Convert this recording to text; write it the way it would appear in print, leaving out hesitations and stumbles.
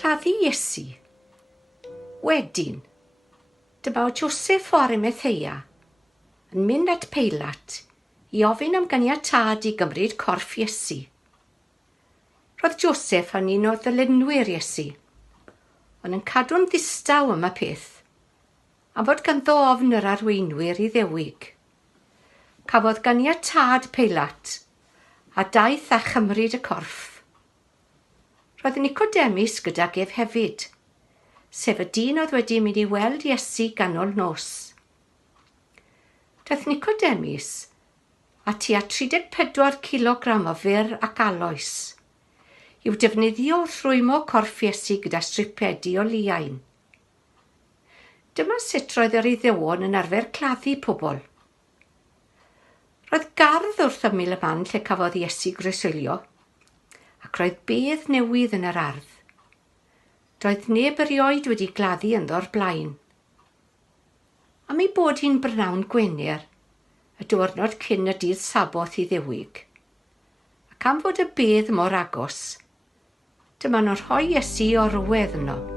Claddu Iesu. Wedyn, dyma o Joseph o Arimathea yn mynd at Peilat i ofyn am ganiatâd i gymryd corff Iesu. Roedd Joseph yn un o ddylunwyr Iesu, ond yn cadw'n ddistaw am y peth, am fod ganddo ofn yr arweinwyr i ddewig. Cafodd ganiatâd Peilat, a daeth a chymryd y corff. Roedd Nicodemus gydag ef hefyd, sef y dyn oedd wedi mynd i weld Iesu ganol nos. Daeth Nicodemus a tua 34 kilogram o fyr ac aloes i'w defnyddio wrth rwymo corff Iesu gyda stripedi o liain. Dyma sut roedd yr Iddewon yn arfer claddu pobl. Roedd gardd wrth ymyl y man lle cafodd Iesu groeswylio, ac roedd bedd newydd yn yr ardd. Doedd neb erioed wedi gladdu ynddo'r blaen. Am ei bod hi'n brynawn Gwener, y diwrnod cyn y dydd Saboth i ddewig, ac am fod y bedd mor agos, dyma nhw'n rhoi Iesu orwedd yno.